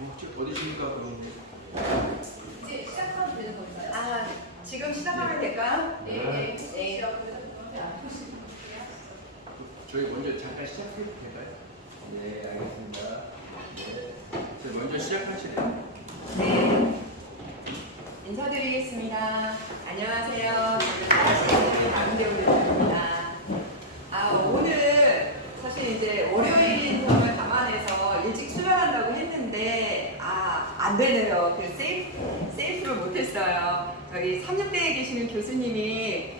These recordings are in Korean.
어디십니까 그럼? 이제 시작하면 되는 건가요? 아, 지금 시작하면 될까요? 네. 네. 저희 먼저 잠깐 시작해도 될까요? 네, 알겠습니다. 네. 저희 먼저 시작하시네요. 네. 인사드리겠습니다. 안녕하세요. 저는 박은대우 대표입니다. 오늘 사실 이제 월요일인 점을 감안해서 일찍 출발한다고 했는데 안 되네요. 그 세이프를 못했어요. 저희 36대에 계시는 교수님이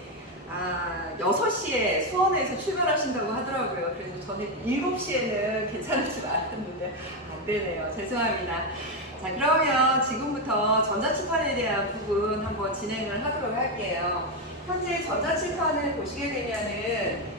6시에 수원에서 출발하신다고 하더라고요. 그래서 저는 7시에는 괜찮을 줄 알았는데 안 되네요. 죄송합니다. 자, 그러면 지금부터 전자칠판에 대한 부분 한번 진행을 하도록 할게요. 현재 전자칠판을 보시게 되면은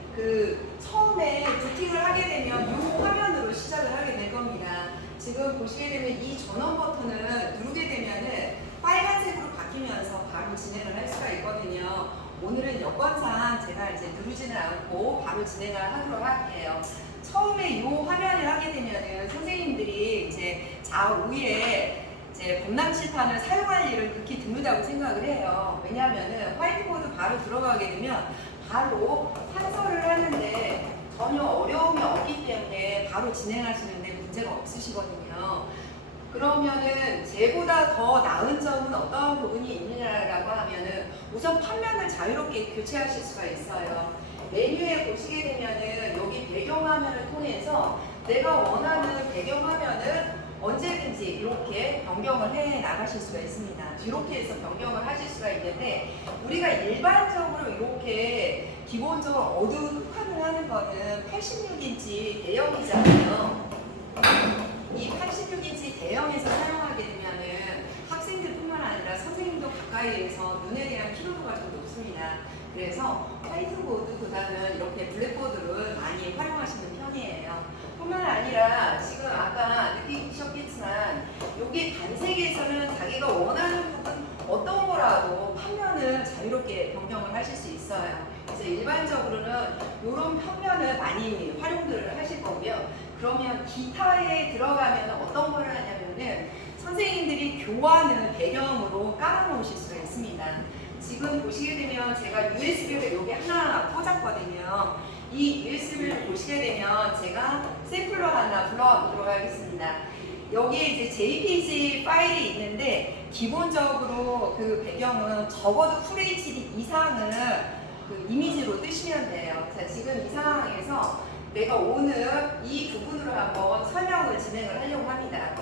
처음에 부팅을 하게 되면 이 화면으로 시작을 하게 될 겁니다. 지금 보시게 되면 이 전원 버튼을 누르게 되면은 빨간색으로 바뀌면서 바로 진행을 할 수가 있거든요. 오늘은 여건상 제가 이제 누르지는 않고 바로 진행을 하도록 할게요. 처음에 이 화면을 하게 되면은 선생님들이 이제 좌우에 이제 범람칠판을 사용할 일을 극히 드물다고 생각을 해요. 왜냐하면은 화이트보드 바로 들어가게 되면 바로 판서를 하는데 전혀 어려움이 없기 때문에 바로 진행하시는데 문제가 없으시거든요. 그러면은 쟤보다 더 나은 점은 어떤 부분이 있느냐라고 하면은 우선 판면을 자유롭게 교체하실 수가 있어요. 메뉴에 보시게 되면은 여기 배경화면을 통해서 내가 원하는 배경화면을 언제든지 이렇게 변경을 해 나가실 수가 있습니다. 이렇게 해서 변경을 하실 수가 있는데 우리가 일반적으로 이렇게 기본적으로 어두운 흑화를 하는 거는 86인치 대형이잖아요. 이 86인치 대형에서 사용하게 되면은 학생들뿐만 아니라 선생님도 가까이에서 눈에 대한 피로도가 좀 높습니다. 그래서 화이트보드보다는 이렇게 블랙보드를 많이 활용하시는 편이에요. 뿐만 아니라 지금 아까 느끼셨겠지만 여기 단색에서는 자기가 원하는 부분 어떤 거라도 판면을 자유롭게 변경을 하실 수 있어요. 그래서 일반적으로는 이런 판면을 많이 활용들을 하실 거고요. 그러면 기타에 들어가면 어떤 걸 하냐면은 선생님들이 교환을 배경으로 깔아놓으실 수가 있습니다. 지금 보시게 되면 제가 USB를 여기 하나 꽂았거든요. 이 USB를 보시게 되면 제가 샘플로 하나 불러와 보도록 하겠습니다. 여기에 이제 JPG 파일이 있는데 기본적으로 그 배경은 적어도 FHD 이상을 그 이미지로 뜨시면 돼요. 자, 지금 이 상황에서 내가 오늘 이 부분으로 한번 설명을 진행을 하려고 합니다.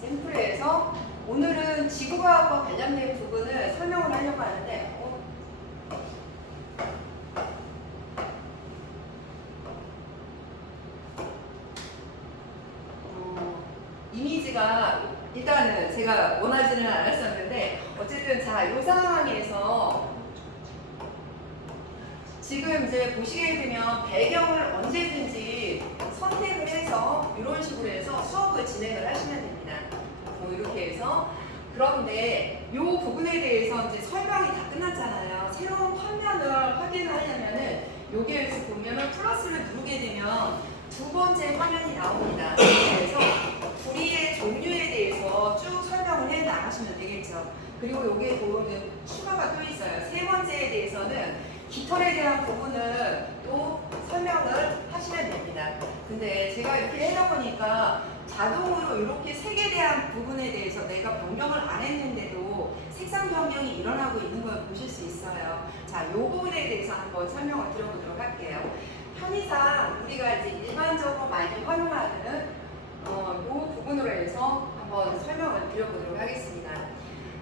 샘플에서 오늘은 지구과학과 관련된 부분을 설명을 하려고 하는데 이미지가 일단은 제가 원하지는 않았었는데 어쨌든 자, 이 상황에서 지금 이제 보시게 되면 배경을 언제든지 선택을 해서 이런 식으로 해서 수업을 진행을 하시면 됩니다. 뭐 이렇게 해서 그런데 이 부분에 대해서 이제 설명이 다 끝났잖아요. 새로운 화면을 확인하려면은 여기에서 보면은 플러스를 누르게 되면 두 번째 화면이 나옵니다. 그래서 불이의 종류에 대해서 쭉 설명을 해 나가시면 되겠죠. 그리고 여기에 보면 추가가 또 있어요. 세 번째에 대해서는 깃털에 대한 부분을 또 설명을 하시면 됩니다. 근데 제가 이렇게 해놓으니까 자동으로 이렇게 색에 대한 부분에 대해서 내가 변경을 안 했는데도 색상 변경이 일어나고 있는 걸 보실 수 있어요. 자, 이 부분에 대해서 한번 설명을 드려보도록 할게요. 편의상 우리가 이제 일반적으로 많이 활용하는 이 부분으로 해서 한번 설명을 드려보도록 하겠습니다.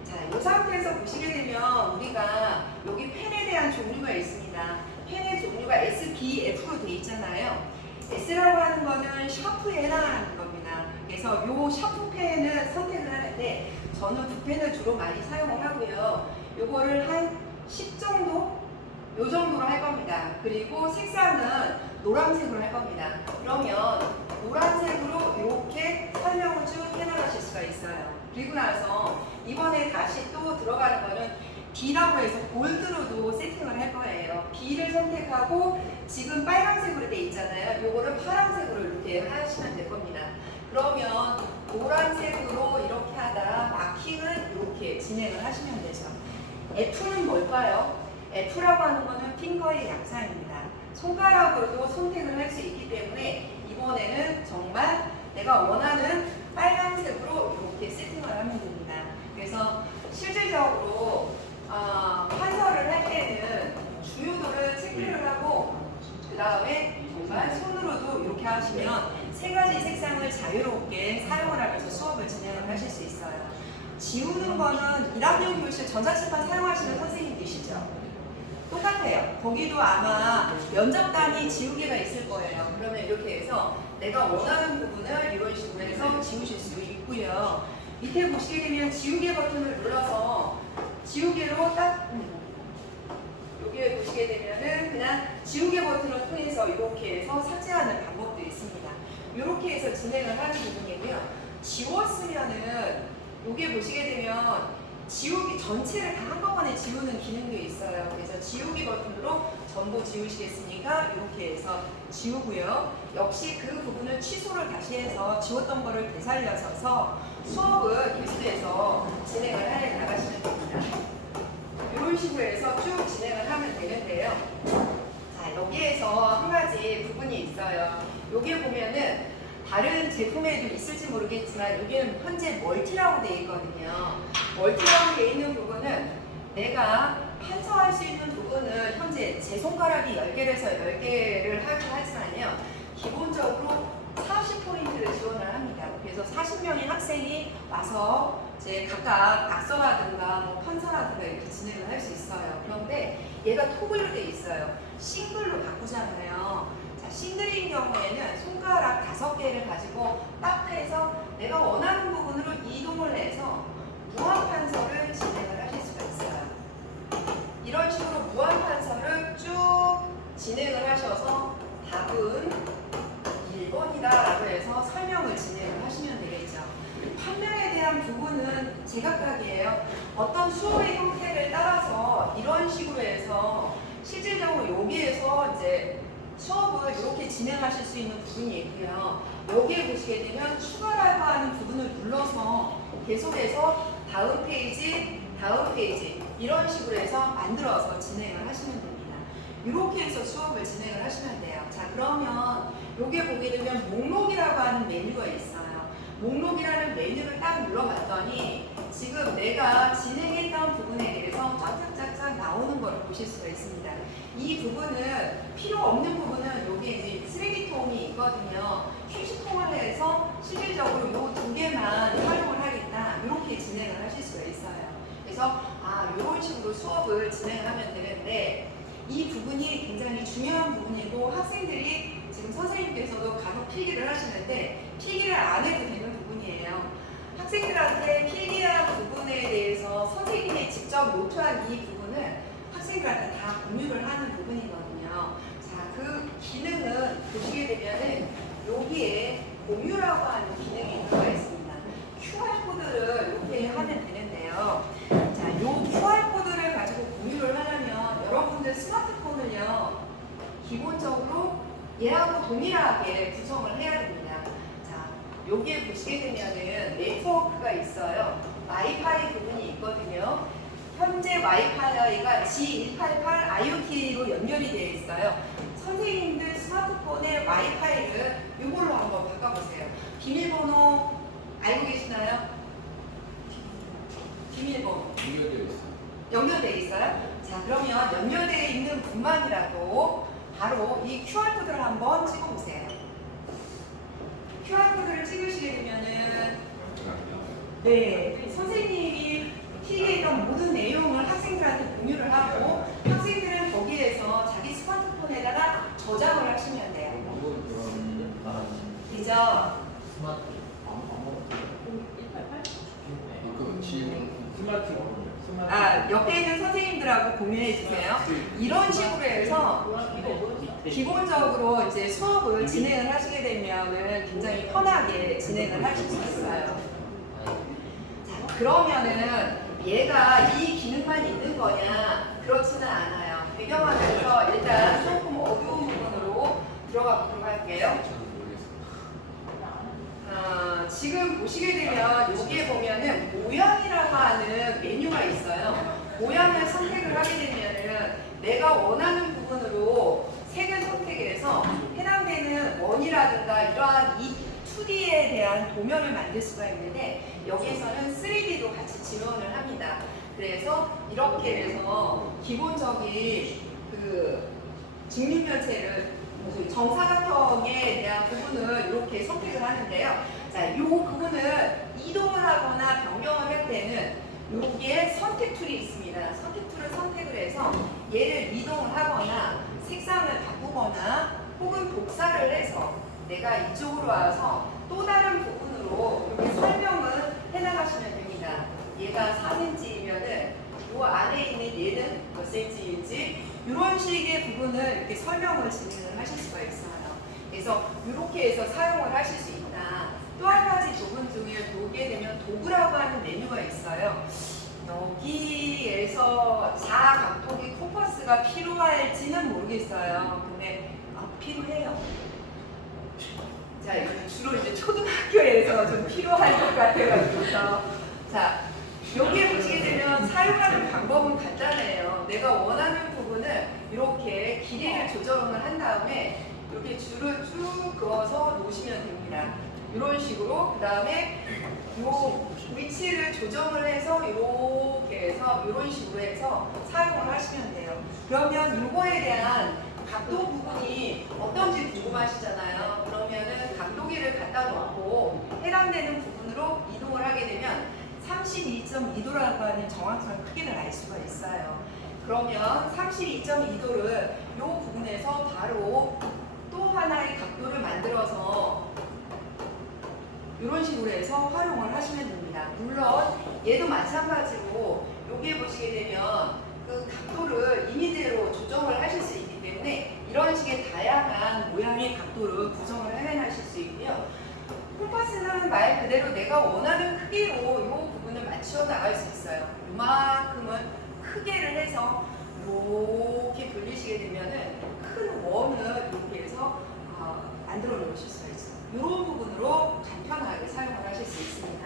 자, 이 상태에서 보시게 되면 우리가 여기 펜에 대한 종류가 있습니다. 펜의 종류가 S, B, F로 되어 있잖아요. S라고 하는 거는 샤프에 해당하는 겁니다. 그래서 이 샤프 펜을 선택을 하는데 저는 붓펜을 주로 많이 사용을 하고요. 요거를 한 10 정도 요 정도로 할 겁니다. 그리고 색상은 노란색으로 할 겁니다. 그러면 노란색으로 이렇게 설명을 쭉 해나가실 수가 있어요. 그리고 나서 이번에 다시 또 들어가는 거는 B라고 해서 골드로도 세팅을 할 거예요. B를 선택하고 지금 빨간색으로 돼 있잖아요. 요거를 파란색으로 이렇게 하시면 될 겁니다. 그러면 노란색으로 이렇게 하다가 마킹을 이렇게 진행을 하시면 되죠. F는 뭘까요? F라고 하는 거는 핑거의 양상입니다. 손가락으로도 선택을 할 수 있기 때문에 이번에는 정말 내가 원하는 빨간색으로 이렇게 세팅을 하면 됩니다. 그래서 실질적으로 판서를 할 때는 주요도를 체크를 하고 그 다음에 정말 손으로도 이렇게 하시면 세 가지 색상을 자유롭게 사용을 하면서 수업을 진행을 하실 수 있어요. 지우는 거는 1학년 교실 전자칠판 사용하시는 선생님 계시죠? 똑같아요. 거기도 아마 면접단이 지우개가 있을 거예요. 그러면 이렇게 해서 내가 원하는 부분을 이런 식으로 해서 지우실 수 있고요. 밑에 보시게 되면 지우개 버튼을 눌러서 지우개로 딱 여기에 보시게 되면은 그냥 지우개 버튼을 통해서 이렇게 해서 삭제하는 방법도 있습니다. 이렇게 해서 진행을 하는 부분이고요. 지웠으면은 여기에 보시게 되면 지우기 전체를 다 한꺼번에 지우는 기능도 있어요. 그래서 지우기 버튼으로 전부 지우시겠으니까 이렇게 해서 지우고요. 역시 그 부분을 취소를 다시 해서 지웠던 거를 되살려서 수업을 계속해서 진행을 해 나가시면 됩니다. 이런 식으로 해서 쭉 진행을 하면 되는데요. 자, 여기에서 한 가지 부분이 있어요. 여기에 보면은 다른 제품에도 있을지 모르겠지만 여기는 현재 멀티라고 되어 있거든요. 멀티라고 되어 있는 부분은 내가 판서할 수 있는 부분은 현재 제 손가락이 10개에서 10개를 하긴 하지만요. 기본적으로 40포인트를 지원을 합니다. 그래서 40명의 학생이 와서 이제 각각 낙서라든가 뭐 판서라든가 이렇게 진행을 할 수 있어요. 그런데 얘가 토글로 되어 있어요. 싱글로 바꾸잖아요. 싱글인 경우에는 손가락 5개를 가지고 딱 해서 내가 원하는 부분으로 이동을 해서 무한 판서를 진행을 하실 수가 있어요. 이런 식으로 무한 판서를 쭉 진행을 하셔서 답은 1번이다라고 해서 설명을 진행을 하시면 되겠죠. 판명에 대한 부분은 제각각이에요. 어떤 수업의 형태를 따라서 이런 식으로 해서 실질적으로 여기에서 이제 수업을 이렇게 진행하실 수 있는 부분이 있고요. 여기에 보시게 되면 추가라고 하는 부분을 눌러서 계속해서 다음 페이지 이런 식으로 해서 만들어서 진행을 하시면 됩니다. 이렇게 해서 수업을 진행을 하시면 돼요. 자, 그러면 여기에 보게 되면 목록이라고 하는 메뉴가 있어요. 목록이라는 메뉴를 딱 눌러봤더니 지금 내가 진행했던 부분에 대해서 쫙쫙쫙쫙 나오는 걸 보실 수가 있습니다. 이 부분은 필요 없는 부분은 여기 이제 쓰레기통이 있거든요. 휴지통을 해서 실질적으로 이 2개만 활용을 하겠다. 이렇게 진행을 하실 수가 있어요. 그래서 이런 식으로 수업을 진행을 하면 되는데 이 부분이 굉장히 중요한 부분이고 학생들이 지금 선생님께서도 간혹 필기를 하시는데 필기를 안 해도 되는 부분이에요. 학생들한테 필기한 부분에 대해서 선생님이 직접 노트한 이 부분을 학생들한테 다 공유를 하는 부분이거든요. 자, 그 기능은 보시게 되면은 여기에 공유라고 하는 기능이 들어가 있습니다. QR코드를 이렇게 하면 되는데요. 자, 이 QR코드를 가지고 공유를 하려면 여러분들 스마트폰을요, 기본적으로 얘하고 동일하게 구성을 해야 됩니다. 자, 여기에 보시게 되면은 네트워크가 있어요. 와이파이 부분이 있거든요. 현재 와이파이가 G188 IoT로 연결이 되어 있어요. 선생님들 스마트폰의 와이파이를 이걸로 한번 바꿔보세요. 비밀번호 알고 계시나요? 비밀번호 연결되어 있어요. 연결되어 있어요? 자, 그러면 연결되어 있는 분만이라도 바로 이 QR코드를 한번 찍어보세요. QR코드를 찍으시게 되면은 네, 선생님이 필기했던 모든 내용을 학생들한테 공유를 하고 학생들은 거기에서 자기 스마트폰에다가 저장을 하시면 돼요. 그죠? 그 지금 스마트폰 옆에 있는 선생님들하고 공유해 주세요. 이런 식으로 해서 기본적으로 이제 수업을 진행을 하시게 되면은 굉장히 편하게 진행을 하실 수 있어요. 자, 그러면은 얘가 이 기능만 있는 거냐? 그렇지는 않아요. 배경화면에서 일단 조금 어두운 부분으로 들어가 보도록 할게요. 지금 보시게 되면 여기에 보면은 모양이라고 하는 메뉴가 있어요. 모양을 선택을 하게 되면은 내가 원하는 부분으로 색을 선택해서 해당되는 원이라든가 이러한 이 2D에 대한 도면을 만들 수가 있는데 여기에서는 3D도 같이 지원을 합니다. 그래서 이렇게 해서 기본적인 그 직립면체를 정사각형에 대한 부분을 이렇게 선택을 하는데요. 자, 이 부분을 이동을 하거나 변경을 할 때는 여기에 선택 툴이 있습니다. 선택 툴을 선택을 해서 얘를 이동을 하거나 색상을 바꾸거나 혹은 복사를 해서 내가 이쪽으로 와서 또 다른 부분으로 이렇게 설명을 해나가시면 됩니다. 얘가 4cm이면은 이 안에 있는 얘는 몇 cm인지 이런 식의 부분을 이렇게 설명을 진행을 하실 수가 있어요. 그래서 이렇게 해서 사용을 하실 수 있다. 또 한 가지 부분 중에 보게 되면 도구라고 하는 메뉴가 있어요. 여기에서 자각도기 콤퍼스가 필요할지는 모르겠어요. 근데 필요해요. 자, 주로 이제 초등학교에서 좀 필요할 것 같아가지고서 자, 여기에 보시게 되면 사용하는 방법은 간단해요. 내가 원하는 부분을 이렇게 길이를 조정을 한 다음에 이렇게 줄을 쭉 그어서 놓으시면 됩니다. 이런 식으로 그 다음에 요 위치를 조정을 해서 이렇게 해서 이런 식으로 해서 사용을 하시면 돼요. 그러면 이거에 대한 각도 부분이 어떤지 궁금하시잖아요. 그러면은 각도기를 갖다 놓고 해당되는 부분으로 이동을 하게 되면 32.2도라고 하는 정확한 크기를 알 수가 있어요. 그러면 32.2도를 이 부분에서 바로 또 하나의 각도를 만들어서 이런 식으로 해서 활용을 하시면 됩니다. 물론 얘도 마찬가지로 여기에 보시게 되면 그 각도를 이미지로 조정을 하실 수 있기 때문에 이런 식의 다양한 모양의 각도를 구성을 해내실 수 있고요. 콤파스는 말 그대로 내가 원하는 크기로 이 부분을 맞추어 나갈 수 있어요. 이만큼은 크게를 해서 이렇게 돌리시게 되면은 큰 원을 이렇게 해서 만들어 놓으실 수가 있어요. 이런 부분으로 간편하게 사용을 하실 수 있습니다.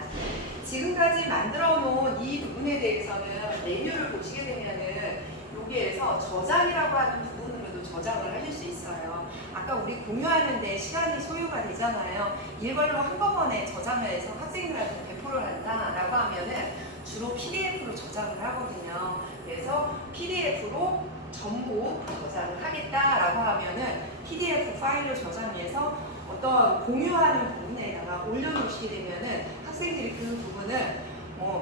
지금까지 만들어 놓은 이 부분에 대해서는 메뉴를 보시게 되면은 여기에서 저장이라고 하는 부분으로도 저장을 하실 수 있어요. 아까 우리 공유하는데 시간이 소요가 되잖아요. 이걸로 한꺼번에 저장을 해서 학생들한테 배포를 한다라고 하면은 주로 PDF로 저장을 하거든요. 그래서 PDF로 전부 저장을 하겠다라고 하면은 PDF 파일로 저장해서 어떤 공유하는 부분에다가 올려놓으시게 되면은 학생들이 그 부분을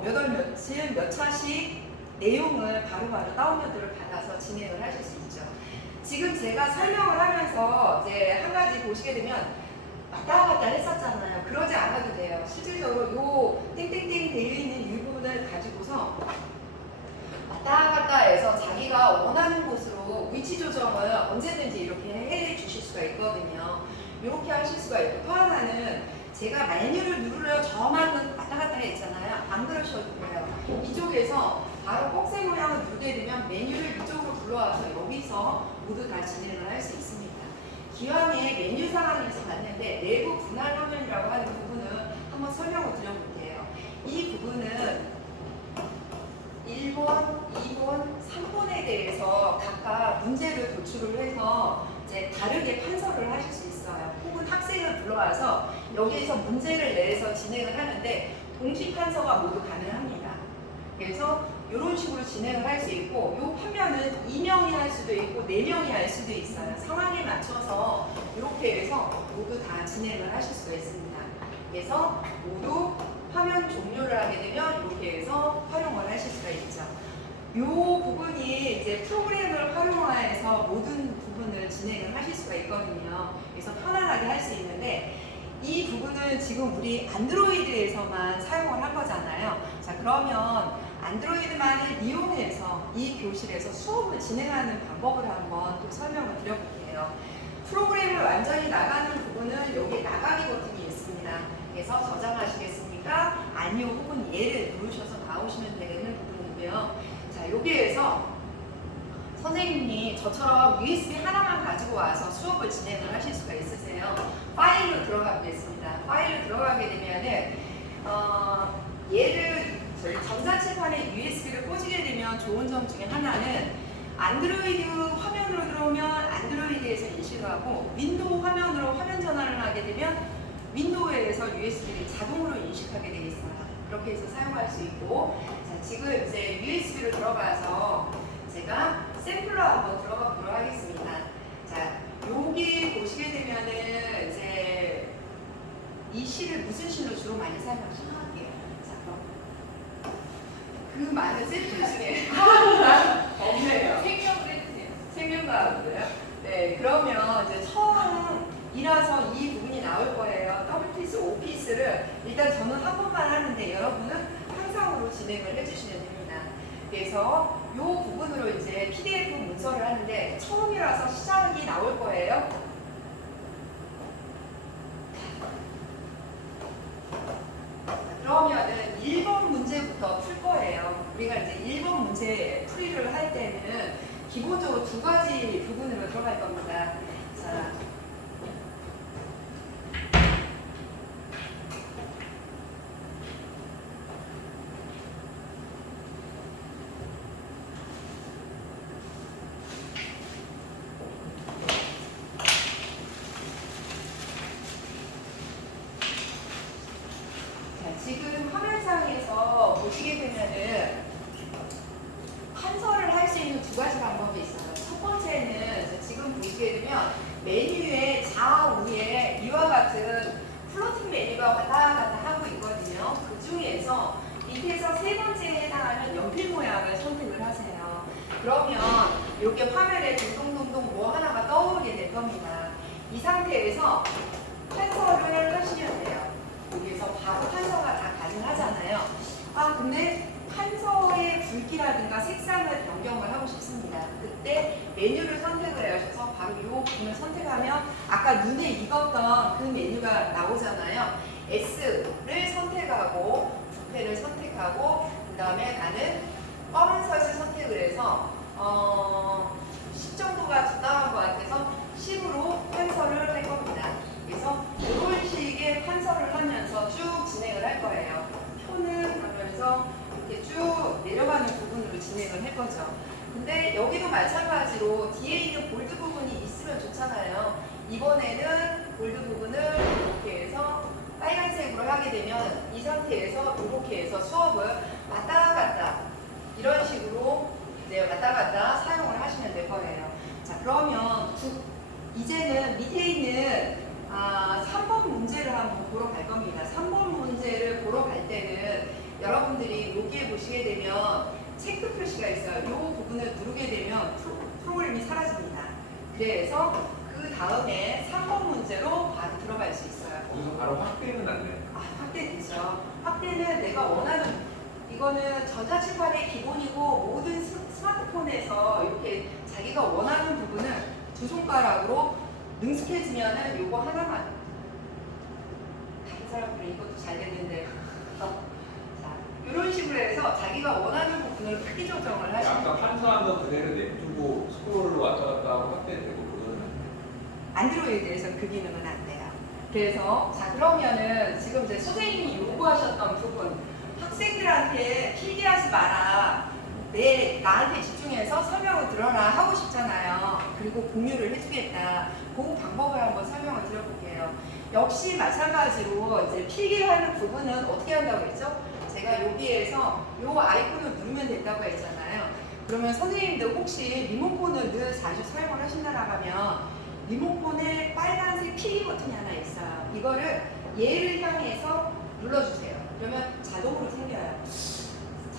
몇 월 며칠 몇 차씩 내용을 바로바로 다운로드를 받아서 진행을 하실 수 있죠. 지금 제가 설명을 하면서 이제 한 가지 보시게 되면 왔다 갔다 했었잖아요. 그러지 않아도 돼요. 실질적으로 요 땡땡땡 되어 있는 이 부분을 가지고서 왔다 갔다 해서 자기가 원하는 곳으로 위치 조정을 언제든지 이렇게 해 주실 수가 있거든요. 이렇게 하실 수가 있고 또 하나는 제가 메뉴를 누르려 저만은 왔다 갔다 했잖아요. 안 그러셔도 돼요. 이쪽에서 바로 꼭새 모양을 누르게 되면 메뉴를 이쪽으로 불러와서 여기서 모두 다 진행을 할 수 있습니다. 기왕에 메뉴 상황에서 봤는데 내부 분할 화면이라고 하는 부분은 한번 설명을 드려볼게요. 이 부분은 1번, 2번, 3번에 대해서 각각 문제를 도출을 해서 이제 다르게 판서를 하실 수 있어요. 혹은 학생을 불러와서 여기에서 문제를 내서 진행을 하는데 동시 판서가 모두 가능합니다. 그래서 이런 식으로 진행을 할 수 있고 이 화면은 2명이 할 수도 있고 4명이 할 수도 있어요. 상황에 맞춰서 이렇게 해서 모두 다 진행을 하실 수가 있습니다. 그래서 모두 화면 종료를 하게 되면 이렇게 해서 활용을 하실 수가 있죠. 이 부분이 이제 프로그램을 활용해서 모든 부분을 진행을 하실 수가 있거든요. 그래서 편안하게 할 수 있는데 이 부분은 지금 우리 안드로이드에서만 사용을 한 거잖아요. 자, 그러면 안드로이드만을 이용해서 이 교실에서 수업을 진행하는 방법을 한번 또 설명을 드려볼게요. 프로그램을 완전히 나가는 부분은 여기 나가기 버튼이 있습니다. 그래서 저장하시겠습니까? 아니요 혹은 예를 누르셔서 나오시면 되는 부분이고요. 자, 여기에서 선생님이 저처럼 USB 하나만 가지고 와서 수업을 진행을 하실 수가 있으세요. 파일로 들어가 보겠습니다. 파일로 들어가게 되면은 얘를 저희 전자칠판에 USB를 꽂게 되면 좋은 점 중에 하나는 안드로이드 화면으로 들어오면 안드로이드에서 인식하고 윈도우 화면으로 화면 전환을 하게 되면 윈도우에서 USB를 자동으로 인식하게 되어 있어요. 그렇게 해서 사용할 수 있고, 자, 지금 이제 USB로 들어가서 제가 샘플로 한번 들어가 보도록 하겠습니다. 자, 여기 보시게 되면은 이제 이 실을 무슨 실로 주로 많이 사용하시나요? 자, 그럼 그 많은 샘플 중에 하나가 없네요. 생명을 해주세요. 생명과학이고요. 네, 그러면 이제 처음이라서 이 부분이 나올 거예요. 더블피스, 오피스를 일단 저는 한 번만 하는데 여러분은 항상으로 진행을 해주시면 됩니다. 그래서 이 부분으로 이제 PDF 문서를 하는데 처음이라서 시작이 나올 거예요. 그러면은 1번 문제부터 풀 거예요. 우리가 이제 1번 문제 풀이를 할 때는 기본적으로 두 가지 부분으로 들어갈 겁니다. 자, 지금 화면상에서 보시게 되면은 판서를 할 수 있는 두 가지 방법이 있어요. 첫 번째는 지금 보시게 되면 메뉴의 좌우에 이와 같은 플로팅 메뉴가 왔다 갔다 하고 있거든요. 그 중에서 밑에서 세 번째에 해당하는 연필 모양을 선택을 하세요. 그러면 이렇게 화면에 동동동동 뭐 하나가 떠오르게 될 겁니다. 이 상태에서 판서를 하시면 돼요. 여기에서 바로 판서가 다 가능하잖아요. 아, 근데 판서의 굵기라든가 색상을 변경을 하고 싶습니다. 그때 메뉴를 선택을 하셔서 바로 이 부분을 선택하면 아까 눈에 익었던 그 메뉴가 나오잖아요. S를 선택하고 부패를 선택하고 그 다음에 나는 검은색을 선택을 해서 10 정도가 적당한 것 같아서 10으로 판서를 할 겁니다. 그래서 이런 식의 판서를 하면서 쭉 진행을 할 거예요. 표는 하면서 이렇게 쭉 내려가는 부분으로 진행을 할 거죠. 근데 여기도 마찬가지로 뒤에 있는 볼드 부분이 있으면 좋잖아요. 이번에는 볼드 부분을 이렇게 해서 빨간색으로 하게 되면 이 상태에서 이렇게 해서 수업을 왔다 갔다 이런 식으로 이제 왔다 갔다 사용을 하시면 될 거예요. 자, 그러면 이제는 밑에 있는 3번 문제를 한번 보러 갈 겁니다. 3번 문제를 보러 갈 때는 여러분들이 여기에 보시게 되면 체크 표시가 있어요. 이 부분을 누르게 되면 프로그램이 사라집니다. 그래서 그 다음에 3번 문제로 바로 들어갈 수 있어요. 여기서 바로 확대는 안 돼요. 확대되죠. 확대는 내가 원하는, 이거는 전자칠판의 기본이고 모든 스마트폰에서 이렇게 자기가 원하는 부분을 두 손가락으로 능숙해지면은 요거 하나만. 다른 사람들은 이것도 잘 됐는데. 자, 이런 식으로 해서 자기가 원하는 부분을 크기 조정을 하시면 아까 판서한 거 그대로 냅두고 스크롤로 왔다 갔다 하고 확대되고 그거는 안 돼요. 안드로이드에서는 그 기능은 안 돼요. 그래서 자, 그러면은 지금 이제 선생님이 요구하셨던 부분, 학생들한테 필기하지 마라, 나한테 집중해서 설명을 들어라 하고 싶잖아요. 그리고 공유를 해주겠다. 그 방법을 한번 설명을 드려볼게요. 역시 마찬가지로 이제 필기하는 부분은 어떻게 한다고 했죠? 제가 여기에서 요 아이콘을 누르면 된다고 했잖아요. 그러면 선생님들 혹시 리모컨을 늘 자주 사용을 하신다고 하면 리모컨에 빨간색 필기 버튼이 하나 있어요. 이거를 얘를 향해서 눌러주세요. 그러면 자동으로 생겨요.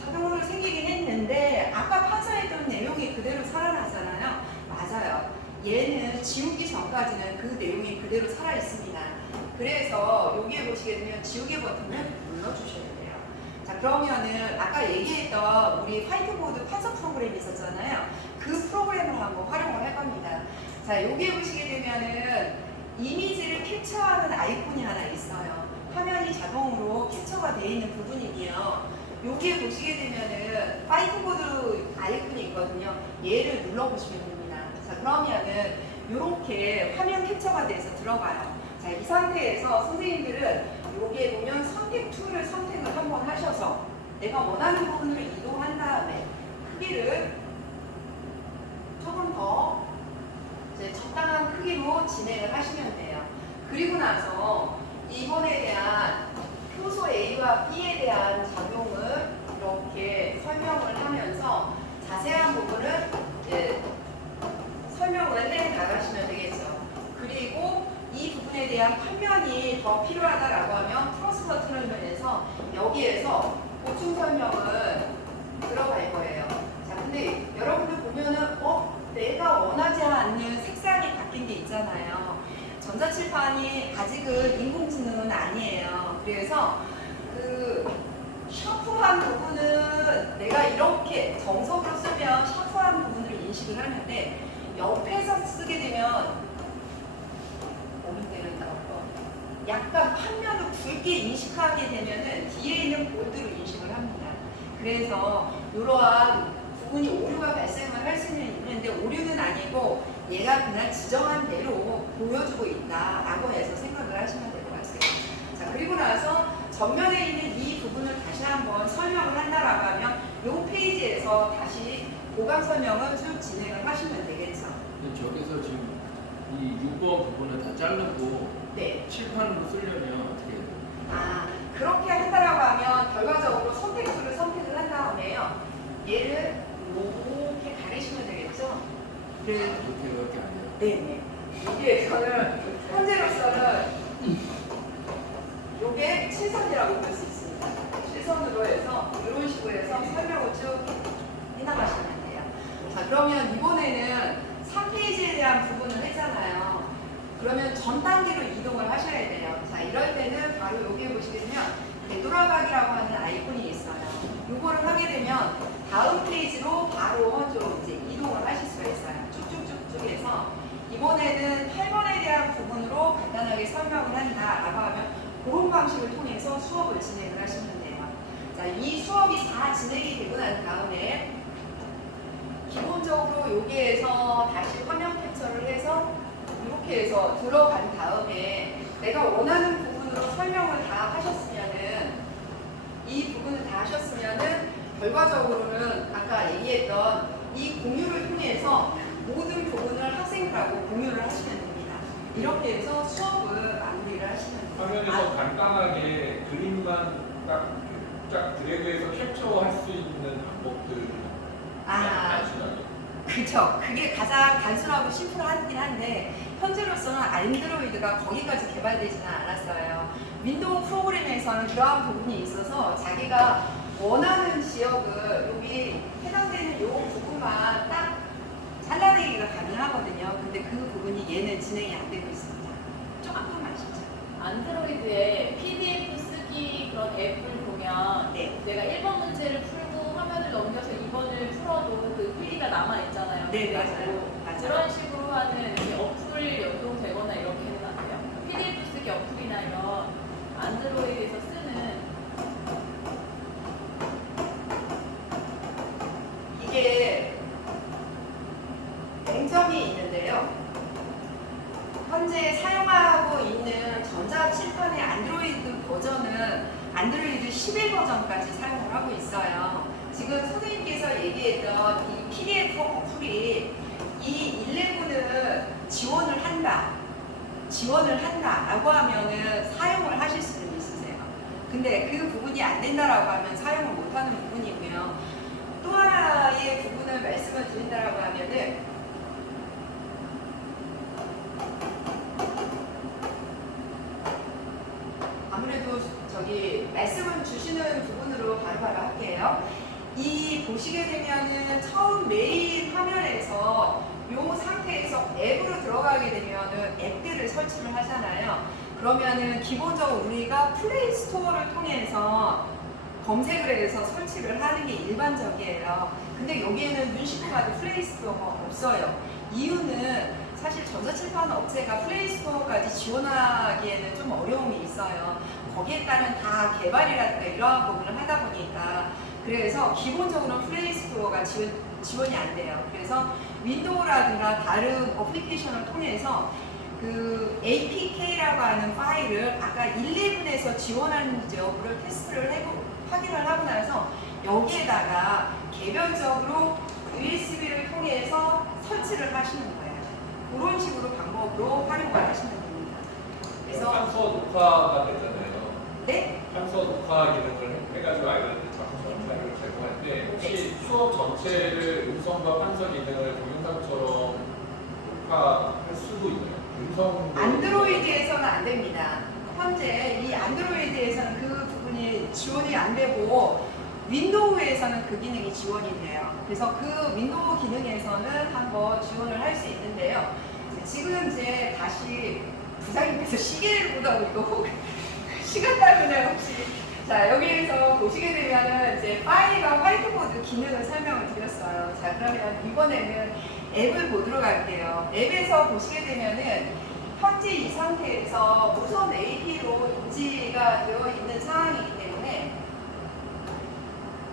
자동으로 생기긴 했는데 아까 판서했던 내용이 그대로 살아나잖아요. 맞아요. 얘는 지우기 전까지는 그 내용이 그대로 살아 있습니다. 그래서 여기에 보시게 되면 지우개 버튼을 눌러주셔야 돼요. 자, 그러면은 아까 얘기했던 우리 화이트보드 판서 프로그램이 있었잖아요. 그 프로그램을 한번 활용을 할 겁니다. 자, 여기 보시게 되면은 이미지를 캡처하는 아이콘이 하나 있어요. 화면이 자동으로 캡처가 되어 있는 부분이고요. 여기에 보시게 되면은 화이트보드 아이콘이 있거든요. 얘를 눌러보시면 됩니다. 자, 그러면은 이렇게 화면 캡처가 돼서 들어가요. 자, 이 상태에서 선생님들은 여기에 보면 선택 툴을 선택을 한번 하셔서 내가 원하는 부분으로 이동한 다음에 크기를 조금 더 이제 적당한 크기로 진행을 하시면 돼요. 그리고 나서 이번에 대한 효소 A와 B에 대한 작용을 이렇게 설명을 하면서 자세한 부분을 이제 설명을 해 나가시면 되겠죠. 그리고 이 부분에 대한 판면이 더 필요하다라고 하면 플러스 버튼을 누르면서 여기에서 보충 설명은 들어갈 거예요. 자, 근데 여러분들 보면은 내가 원하지 않는 색상이 바뀐 게 있잖아요. 전자칠판이 아직은 인공지능은 아니에요. 그래서 그 샤프한 부분은 내가 이렇게 정석으로 쓰면 샤프한 부분을 인식을 하는데 옆에서 쓰게 되면 오른때는 나오고 약간 판면을 굵게 인식하게 되면은 뒤에 있는 볼드로 인식을 합니다. 그래서 이러한 부분이 오류가 발생을 할 수는 있는데 오류는 아니고 얘가 그냥 지정한 대로 보여주고 있다라고 해서 생각을 하시면 될 것 같아요. 자, 그리고 나서 전면에 있는 이 부분을 다시 한번 설명을 한다라고 하면 이 페이지에서 다시 보강 설명을 쭉 진행을 하시면 되겠죠. 근데 저기서 지금 이 6번 부분을 다 자르고 네. 칠판으로 쓰려면 어떻게 해야 돼요? 아, 그렇게 한다라고 하면 결과적으로 선택수를 선택을 한 다음에요. 얘를 이렇게 가리시면 되겠죠? 이렇게 안 돼요? 네네. 여기에서는 현재로서는 요게 7선이라고 볼 수 있습니다. 7선으로 해서 이런 식으로 해서 설명을 쭉 해나가시면 돼요. 자, 그러면 이번에는 3페이지에 대한 부분을 했잖아요. 그러면 전 단계로 이동을 하셔야 돼요. 자, 이럴 때는 바로 여기에 보시게 되면 되돌아가기라고 하는 아이콘이 있어요. 요거를 하게 되면 다음 페이지로 바로 좀 이제 이동을 하실 수가 있어요. 쭉쭉쭉쭉 해서 이번에는 8번에 대한 부분으로 간단하게 설명을 한다라고 하면 그런 방식을 통해서 수업을 진행을 하시면 돼요. 자, 이 수업이 다 진행이 되고 난 다음에 기본적으로 여기에서 다시 화면 캡처를 해서 이렇게 해서 들어간 다음에 내가 원하는 부분으로 설명을 다 하셨으면은 이 부분을 다 하셨으면은 결과적으로는 아까 얘기했던 이 공유를 통해서 모든 부분을 학생들하고 공유를 하시면 됩니다. 이렇게 해서 수업을 마무리를 하시면 됩니다. 화면에서 간단하게 그림만 쫙 드래그해서 캡처할 수 있는 방법들 단순하게. 그렇죠. 그게 가장 단순하고 심플하긴 한데 현재로서는 안드로이드가 거기까지 개발되지는 않았어요. 윈도우 프로그램에서는 그러한 부분이 있어서 자기가 원하는 지역을 여기 해당되는 요 부분만 딱 잘라내기가 가능하거든요. 근데 그 부분이 얘는 진행이 안 되고 있습니다. 조금만 쉽죠. 안드로이드에 PDF 쓰기 그런 앱을 보면 네. 내가 1번 문제를 풀고 화면을 넘겨서 2번을 풀어도 그 필기가 남아있잖아요. 네, 그래가지고 맞아요. 그런 식으로 하는 이렇게 어플 연동되거나 이렇게는 안 돼요. PDF 쓰기 어플이나 이런 안드로이드에서 쓰는 이게 맹점이 있는데요. 현재 사용하고 있는 전자칠판의 안드로이드 버전은 안드로이드 11 버전까지 사용을 하고 있어요. 지금 선생님께서 얘기했던 이 PDF 어플이 이 11을 지원을 한다라고 하면은 사용을 하실 수는 있으세요. 근데 그 부분이 안 된다라고 하면 사용을 못하는 부분이고요. 또 하나의 부분을 말씀을 드린다라고 하면은 아무래도 저기 말씀을 주시는 부분으로 바로바로 할게요. 이 보시게 되면은 처음 메인 화면에서 이 상태에서 앱으로 들어가게 되면은 앱들을 설치를 하잖아요. 그러면은 기본적으로 우리가 플레이 스토어를 통해서 검색을 해서 설치를 하는 게 일반적이에요. 근데 여기에는 눈시프마드 플레이스토어가 없어요. 이유는 사실 전자칠판 업체가 플레이스토어까지 지원하기에는 좀 어려움이 있어요. 거기에 따른 다 개발이라든가 이러한 부분을 하다 보니까 그래서 기본적으로 플레이스토어가 지원이 안 돼요. 그래서 윈도우라든가 다른 어플리케이션을 통해서 그 APK라고 하는 파일을 아까 11에서 지원하는지 여부를 테스트를 확인을 하고 나서 여기에다가 개별적으로 USB를 통해서 설치를 하시는 거예요. 그런 식으로 방법으로 활용을 하시면 됩니다. 그래서 판서 녹화가 되잖아요. 네? 판서 녹화 기능을 해가지고 아이들한테 자꾸 전달을 제공할 때 혹시 수업 전체를 음성과 판서 기능을 동영상처럼 녹화할 수도 있나요? 음성 안드로이드에서는 안 됩니다. 현재 이 안드로이드에서는 그 부분이 지원이 안 되고 윈도우에서는 그 기능이 지원이 돼요. 그래서 그 윈도우 기능에서는 한번 지원을 할 수 있는데요. 지금 이제 다시 부장님께서 시계를 보다 보니까 시간 때문에 혹시 자 여기에서 보시게 되면은 이제 파일과 화이트보드 기능을 설명을 드렸어요. 자 그러면 이번에는 앱을 보도록 할게요. 앱에서 보시게 되면은 현재 이 상태에서 무선 AP로 인지가 되어 있는 상황이기 때문에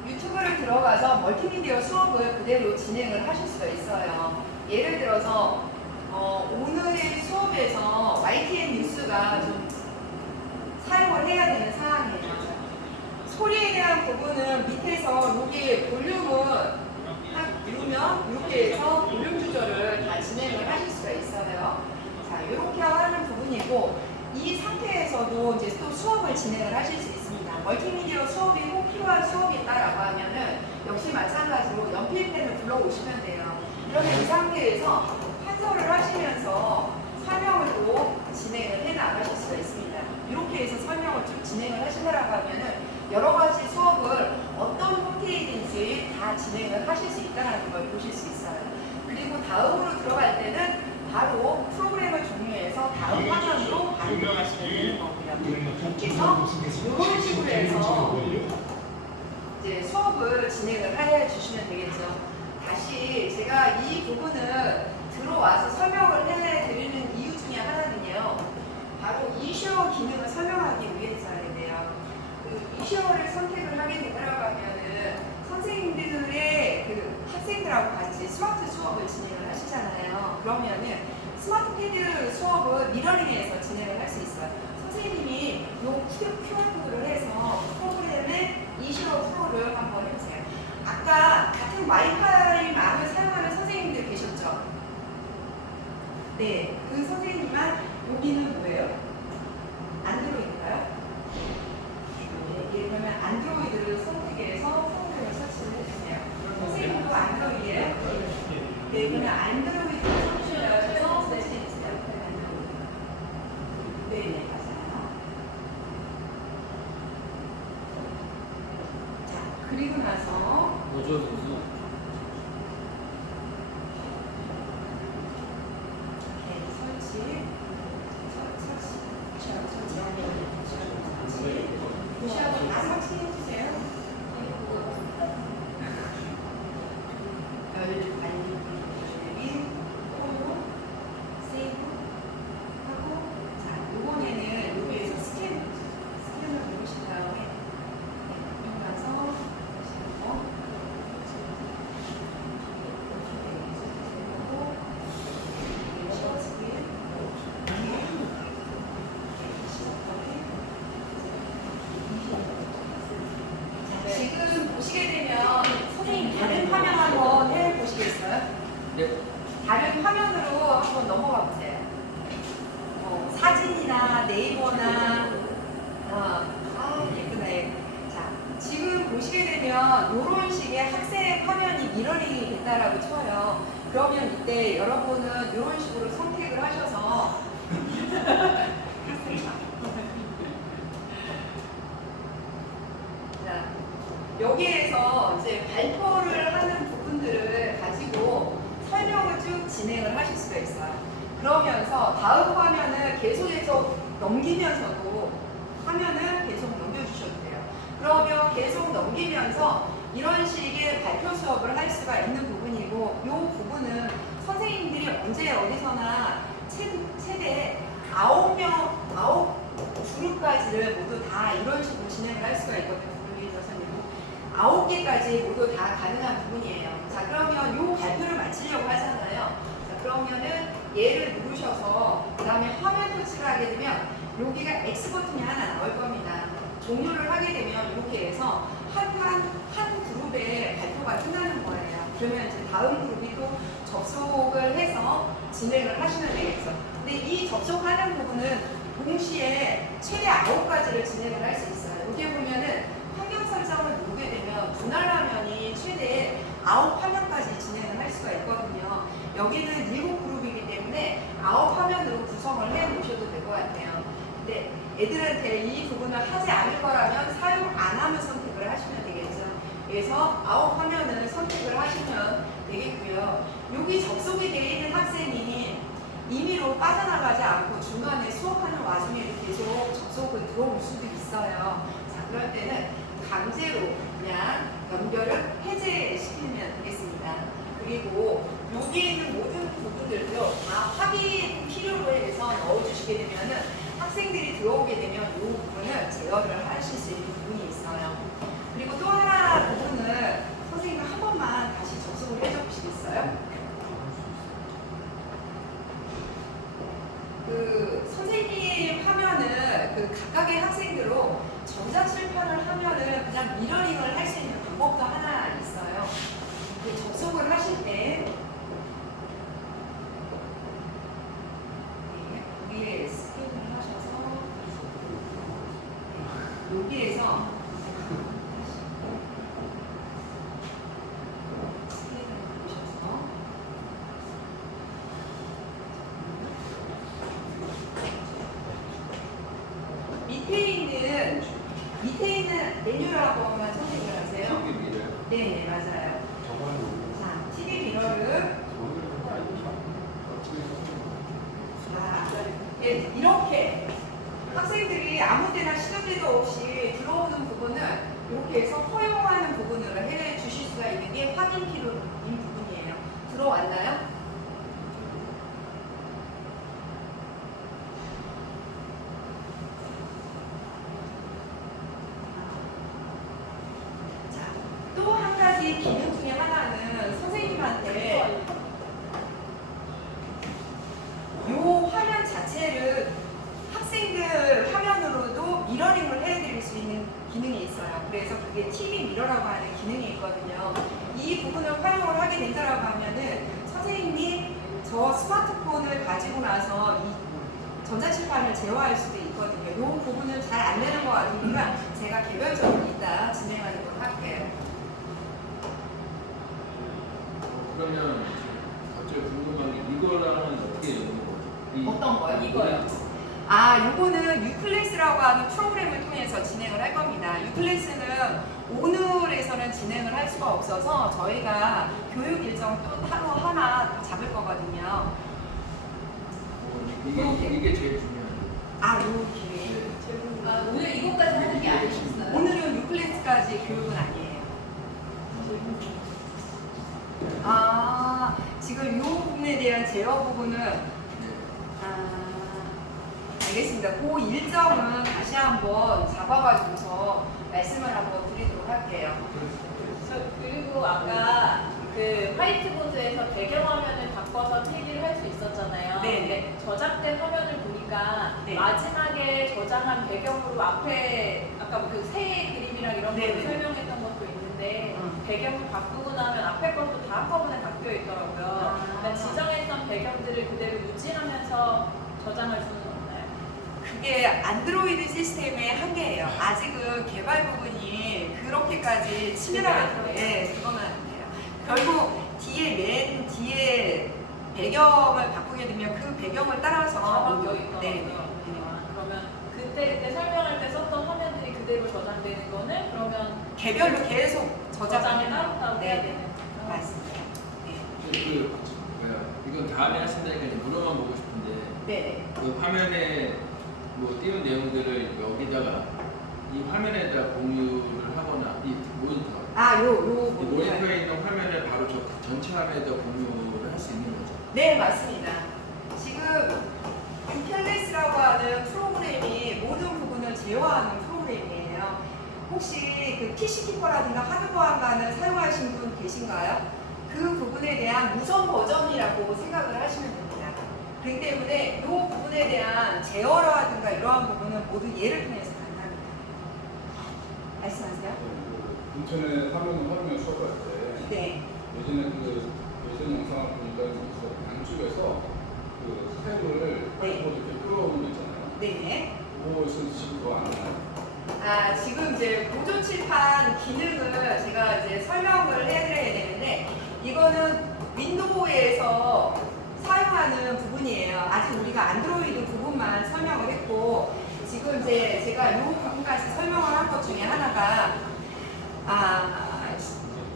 유튜브를 들어가서 멀티미디어 수업을 그대로 진행을 하실 수가 있어요. 예를 들어서 오늘의 수업에서 YTN 뉴스가 좀 사용을 해야 되는 상황이에요. 소리에 대한 부분은 밑에서 여기 볼륨을 딱 누르면 이렇게 해서 볼륨 조절을 다 진행을 하실 수가 있어요. 자, 이렇게 하는 부분이고 이 상태에서도 이제 또 수업을 진행을 하실 수 있습니다. 멀티미디어 수업이 꼭 필요한 수업이 있다라고 하면은 역시 마찬가지로 연필펜을 불러오시면 돼요. 그러면 이 상태에서 판서를 하시면서 설명을 또 진행을 해 나가실 수가 있습니다. 이렇게 해서 설명을 쭉 진행을 하시더라고 하면은 여러 가지 수업을 어떤 형태이든지 다 진행을 하실 수 있다는 걸 보실 수 있어요. 그리고 다음으로 들어갈 때는 바로 프로그램을 종료해서 다음 화면으로 바로 들어가시면 되는 거고요. 그래서 이런 식으로 해서 이제 수업을 진행을 해 주시면 되겠죠. 다시 제가 이 부분을 들어와서 설명을 해드리는 이유 중에 하나는요. 바로 이슈어 기능을 설명하기 위해서인데요. 그 이슈어를 선택을 하게 되더라고 하면은 선생님들의 그 학생들하고 같이 스마트 수업을 진행을 하시잖아요. 그러면은 스마트 패드 수업을 미러링해서 진행을 할 수 있어요. 선생님이 요 QR코드를 해서 프로그램의 이슈어 프로를 한번 해보세요. 아까 같은 와이파이만을 사용하는 선생님들 계셨죠? 네, 그 선생님만 여기는 뭐예요? 안드로이드인가요? 네, 그러면 안드로이드를 선택해서 프로그램을 설치를 해주세요. 선생님도 안드로이드예요? 네, 그러면 안드로이드를 설치를 하셔서 설치해주세요. 네, 맞아요. 자, 그리고 나서 노조 누수 무시하고 다 설치해주세요. 세이브 하고 자 이번에는 여기에서 스캔을 누르신 다음에 들어가서 지금 보시게 되면 선생님 다른 화면 한번 해보시겠어요? 네. 다른 화면으로 한번 넘어가 보세요. 사진이나 네이버나 예쁘네. 자, 지금 보시게 되면 이런 식의 학생 화면이 미러링이 된다라고 쳐요. 그러면 이때 여러분은 이런 식으로 선택을 하셔서 자, 여기에서 이제 발표를 하는 부분들을 가지고 설명을 쭉 진행을 하실 수가 있어요. 그러면서 다음 화면을 계속해서 넘기면서도 화면을 계속 넘겨주셔도 돼요. 그러면 계속 넘기면서 이런 식의 발표 수업을 할 수가 있는 부분이고, 이 부분은 선생님들이 언제 어디서나 최대 9명, 9그룹까지를 모두 다 이런 식으로 진행을 할 수가 있거든요. 분류에 있어서는 9개까지 모두 다 가능한 부분이에요. 자, 그러면 이 발표를 마치려고 하잖아요. 자, 그러면은 얘를 누르셔서 그 다음에 화면 터치를 하게 되면 여기가 X 버튼이 하나 나올 겁니다. 종료를 하게 되면 이렇게 해서 한 그룹의 발표가 끝나는 거예요. 그러면 이제 다음 그룹이 또 접속을 해서 진행을 하시면 되겠죠. 근데 이 접속하는 부분은 동시에 최대 9가지를 진행을 할 수 있어요. 여기 보면은 환경 설정을 누르게 되면 분할 화면이 최대 9화면까지 진행을 할 수가 있거든요. 여기는 7그룹이기 때문에 9화면으로 구성을 해 놓으셔도 될 것 같아요. 근데 애들한테 이 부분을 하지 않을 거라면 사용 안 하면 선택을 하시면 되겠죠. 그래서 9화면을 선택을 하시면 되겠고요. 여기 접속이 되어 있는 학생이 임의로 빠져나가지 않고 중간에 수업하는 와중에 계속 접속을 들어올 수도 있어요. 자, 그럴 때는 강제로 그냥 연결을 해제시키면 되겠습니다. 그리고 여기에 있는 모든 부분들도 다 확인 필요로 해서 넣어주시게 되면은 학생들이 들어오게 되면 이 부분을 제어를 하실 수 있는 부분이 있어요. 그리고 또 하나 부분은 선생님 한 번만 다시 접속을 해줘 보시겠어요? 그 선생님 화면은 그 각각의 학생들로 전자칠판을 하면은 그냥 미러링을 할 수 있는 방법도 하나 있어요. 그 접속을 하실 때 위에 스캔을 하셔서 여기에서 스캔을 보셔서 밑에 있는 메뉴라고만 선택을 하세요. 네, 맞아요. 자, TV 미러를 예, 이렇게 학생들이 아무 데나 시도 때도 없이 들어오는 부분을 이렇게 해서 허용하는 부분으로 해 주실 수가 있는 게 확인 필요인 부분이에요. 들어왔나요? 자, 또 한 가지 기능 중에 하나는 선생님한테 요 화면 자체를 학생들 화면으로도 미러링을 해드릴 수 있는 기능이 있어요. 그래서 그게 TV 미러라고 하는 기능이 있거든요. 이 부분을 활용을 하게 된다라고 하면은 선생님이 저 스마트폰을 가지고 나서 이 전자칠판을 제어할 수도 있거든요. 이 부분은 잘 안 되는 것 같으니까 제가 개별적으로 이따 진행하도록 할게요. 그러면 갑자기 궁금한 게 이거랑은 어떻게 연결되는 거죠? 어떤 거요? 이거요. 아, 요거는 유클래스라고 하는 프로그램을 통해서 진행을 할 겁니다. 유클래스는 오늘에서는 진행을 할 수가 없어서 저희가 교육 일정 또 따로 하나 잡을 거거든요. 이게 제일 중요한 아, 요 기회. 네. 아, 오늘 이것까지 하는 게 아니셨어요? 오늘은 유클래스까지 교육은 아니에요. 아, 지금 요 부분에 대한 제어 부분은 알겠습니다. 그 일정은 다시 한번 잡아가지고서 말씀을 한번 드리도록 할게요. 그리고 아까 그 화이트보드에서 배경화면을 바꿔서 TV를 할 수 있었잖아요. 네. 근데 저작된 화면을 보니까 네. 마지막에 저장한 배경으로 앞에 아까 그 새 그림이랑 이런 네, 걸 네. 설명했던 것도 있는데 음. 배경을 바꾸고 나면 앞에 것도 다 한꺼번에 바뀌어 있더라고요. 아. 그러니까 지정했던 배경들을 그대로 유지하면서 저장할 수는 없나요? 그게 안드로이드 시스템의 한계예요. 아직은 개발 부분이 그렇게까지 치밀하게 네, 그거는 안 돼요. 결국 맨 뒤에 배경을 바꾸게 되면 그 배경을 따라서 바뀌어 있더라고요. 네. 그러면 그때 설명할 때 썼던 화면들이 그대로 저장되는 거는 그러면 개별로 계속 저장을 따로따로 네. 해야 되는. 맞습니다. 네. 이건 다음에 하신다니까 이제 물어만 보고 싶은데 네. 그 화면에 뭐 띄운 내용들을 여기다가 이 화면에다 공유를 하거나 이 모니터 요 이 부분. 모니터에 있는 화면을 바로 저 전체 화면에다 공유를 할 수 있는 거죠. 네, 맞습니다. 지금 뷰켈레스라고 하는 프로그램이 모든 부분을 제어하는 프로그램이에요. 혹시 그 PC키퍼라든가 하드보안관을 사용하신 분 계신가요? 그 부분에 대한 무선 버전이라고 생각을 하시면 됩니다. 그렇기 때문에 이 부분에 대한 제어라든가 이러한 부분은 모두 얘를 통해서 가능합니다. 말씀하세요? 인터넷 화면을 활용해 수업할 때 네. 예전 영상을 보니까 양쪽에서 그 타입을 네. 이렇게 끌어오는 거 있잖아요. 네. 그거에서 지금 그거 안 하나요? 지금 이제 보조 칠판 기능을 제가 이제 설명을 해드려야 되는데, 이거는 윈도우에서 사용하는 부분이에요. 아직 우리가 안드로이드 부분만 설명을 했고, 지금 이제 제가 이 부분까지 설명을 한 것 중에 하나가,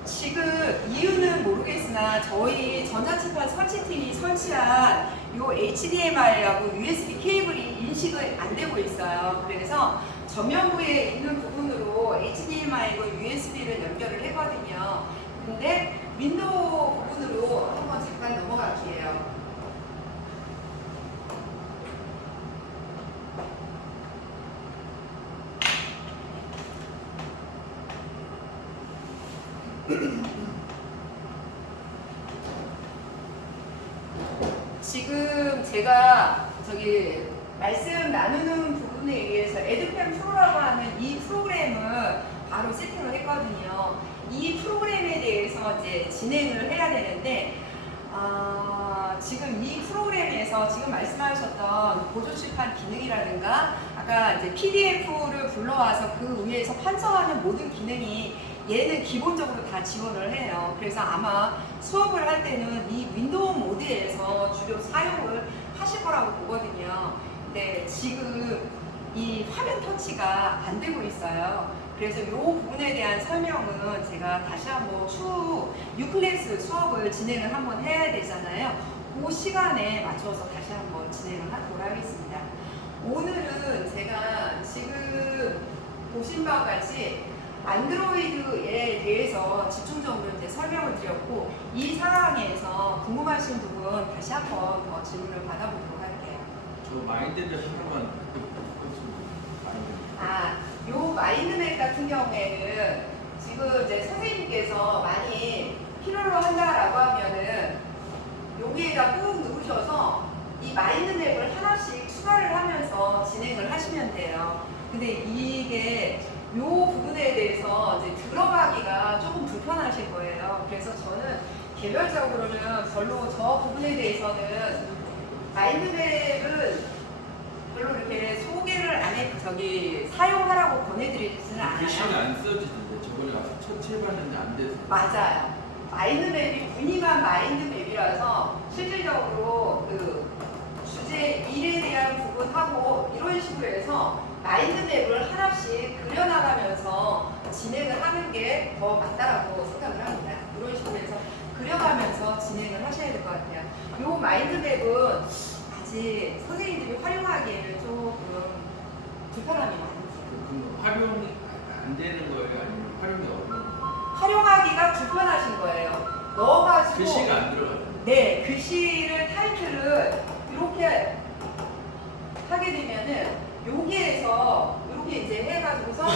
지금 이유는 모르겠으나 저희 전자칠판 설치팀이 설치한 요 HDMI하고 USB 케이블이 인식을 안 되고 있어요. 그래서 전면부에 있는 부분으로 HDMI고 USB를 연결을 했거든요. 근데 윈도우 부분으로 한번 잠깐 넘어갈게요. 지금 제가 말씀 나누는 부분에 의해서 에듀펜 프로라고 하는 이 프로그램을 바로 세팅을 했거든요. 이 프로그램에 대해서 이제 진행을 해야 되는데, 지금 이 프로그램에서 지금 말씀하셨던 보조칠판 기능이라든가 아까 이제 PDF를 불러와서 그 위에서 판서하는 모든 기능이 얘는 기본적으로 다 지원을 해요. 그래서 아마 수업을 할 때는 이 윈도우 모드에서 주로 사용을 하실 거라고 보거든요. 근데 지금 이 화면 터치가 안 되고 있어요. 그래서 이 부분에 대한 설명은 제가 다시 한번 추후 유클래스 수업을 진행을 한번 해야 되잖아요. 그 시간에 맞춰서 다시 한번 진행을 하도록 하겠습니다. 오늘은 제가 지금 보신 바와 같이 안드로이드에 대해서 집중적으로 이제 설명을 드렸고, 이 상황에서 궁금하신 부분 다시 한번 더 질문을 받아보도록 할게요. 저 마인드맵 하나만 요 마인드맵 같은 경우에는 지금 이제 선생님께서 많이 필요로 한다라고 하면은 여기에다 꾹 누르셔서 이 마인드맵을 하나씩 추가를 하면서 진행을 하시면 돼요. 근데 이게 요 부분에 대해서 이제 들어가기가 조금 불편하실 거예요. 그래서 저는 개별적으로는 별로 저 부분에 대해서는 마인드맵은 별로 이렇게 소개를 안 해, 사용하라고 권해드리지는 않아요. 글씨는 안 써지던데 저번에 가서 처치해봤는데 안 돼서. 맞아요. 마인드맵이 무늬만 마인드맵이라서 실질적으로 그 주제 1에 대한 부분하고 이런 식으로 해서 마인드맵을 하나씩 그려나가면서 진행을 하는 게 더 맞다라고 생각을 합니다. 이런 식으로 해서 그려가면서 진행을 하셔야 될 것 같아요. 이 마인드맵은 아직 선생님들이 활용하기에는 조금 불편함이 많으세요. 그럼 활용이 안 되는 거예요? 아니면 활용이 어려운 거예요? 활용하기가 불편하신 거예요. 넣어가지고 글씨가 안 들어가요. 네, 글씨를 타이틀을 이렇게 하게 되면은 여기에서 이렇게 이제 해가지고서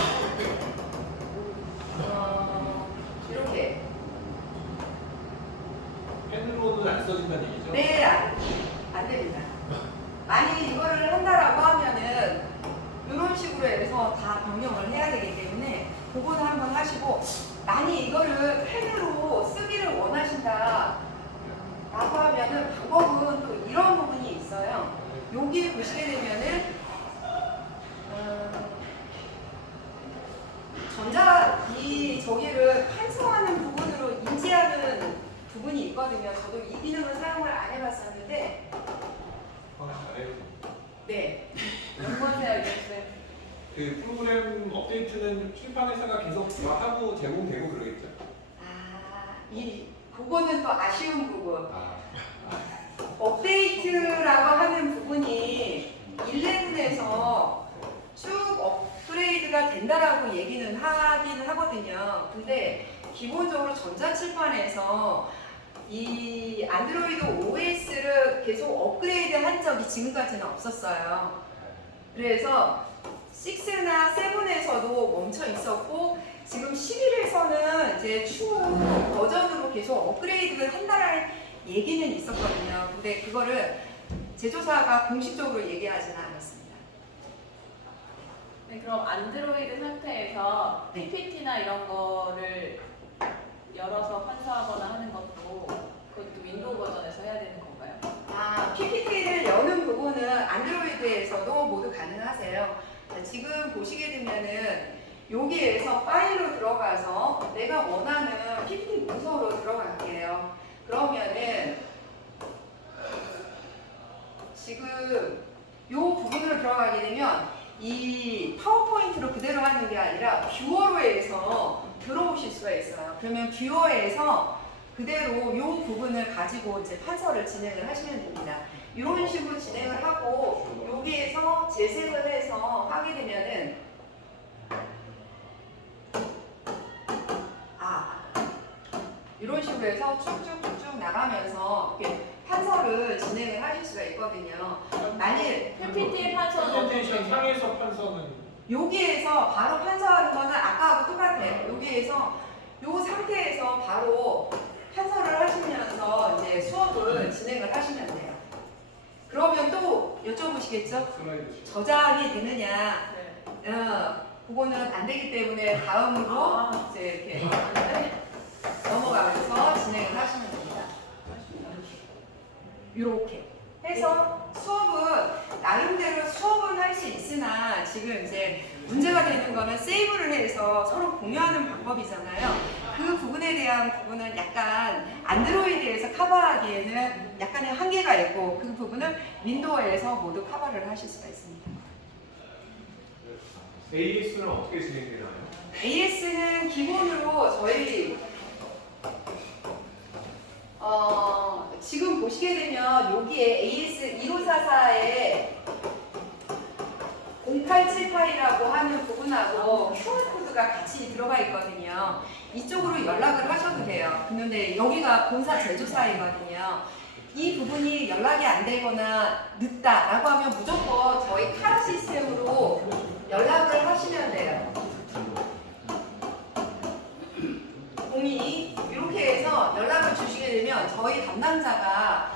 이렇게 펜으로는 안 써진다는 얘기죠? 네, 안 됩니다. 만약 이거를 한다라고 하면은 이런 식으로 해서 다 변경을 해야 되기 때문에 그거는 한번 하시고, 만약 이거를 펜으로 쓰기를 원하신다 라고 하면은 방법은 또 이런 부분이 있어요. 여기 보시게 되면은 저기를 판서하는 부분으로 인지하는 부분이 있거든요. 저도 이 기능을 사용을 안 해봤었는데, 네, 연구하세요, 이렇게. 그 프로그램 업데이트는 출판회사가 계속 하고 제공되고 그러겠죠? 그거는 또 아쉬운 부분. 업데이트라고 하는 부분이 11에서 쭉 업그레이드가 된다라고 기본적으로 전자칠판에서 이 안드로이드 OS를 계속 업그레이드 한 적이 지금까지는 없었어요. 그래서 6나 7에서도 멈춰 있었고 지금 11에서는 이제 추후 버전으로 계속 업그레이드를 한다는 얘기는 있었거든요. 근데 그거를 제조사가 공식적으로 얘기하지는 않았습니다. 네, 그럼 안드로이드 상태에서 네. PPT나 이런 거를 열어서 판사하거나 하는 것도 그것도 윈도우 버전에서 해야 되는 건가요? PPT를 여는 부분은 안드로이드에서도 모두 가능하세요. 자, 지금 보시게 되면은 여기에서 파일로 들어가서 내가 원하는 PPT 문서로 들어갈게요. 그러면은 지금 이 부분으로 들어가게 되면 이 파워포인트로 그대로 하는 게 아니라 뷰어로에서 들어오실 수가 있어요. 그러면 뷰어에서 그대로 이 부분을 가지고 이제 판서를 진행을 하시면 됩니다. 이런 식으로 진행을 하고 여기에서 재생을 해서 하게 되면은 이런 식으로 해서 쭉쭉쭉쭉 나가면서 이렇게 판서를 진행을 하실 수가 있거든요. 만일 PPT의 판서는 프레젠테이션 상에서 판서는 여기에서 바로 판서하는 거는 아까하고 똑같아요. 여기에서 이 상태에서 바로 판서를 하시면서 이제 수업을 진행을 하시면 돼요. 그러면 또 여쭤보시겠죠? 슬라이드 저장이 되느냐? 네. 그거는 안 되기 때문에 다음으로 이제 이렇게 넘어가면서 진행을 하시면 됩니다. 이렇게 해서 수업은 나름대로 수업은 할 수 있으나 지금 이제 문제가 되는 거는 세이브를 해서 서로 공유하는 방법이잖아요. 그 부분에 대한 부분은 약간 안드로이드에서 커버하기에는 약간의 한계가 있고 그 부분은 윈도우에서 모두 커버를 하실 수가 있습니다. AS는 어떻게 진행되나요? AS는 기본으로 저희 지금 보시게 되면 여기에 AS 1544에 0878이라고 하는 부분하고 QR코드가 같이 들어가 있거든요. 이쪽으로 연락을 하셔도 돼요. 그런데 여기가 본사 제조사이거든요. 이 부분이 연락이 안 되거나 늦다라고 하면 무조건 저희 카라 시스템으로 연락을 하시면 돼요. 02 이렇게 해서 연락을 주시게 되면 저희 담당자가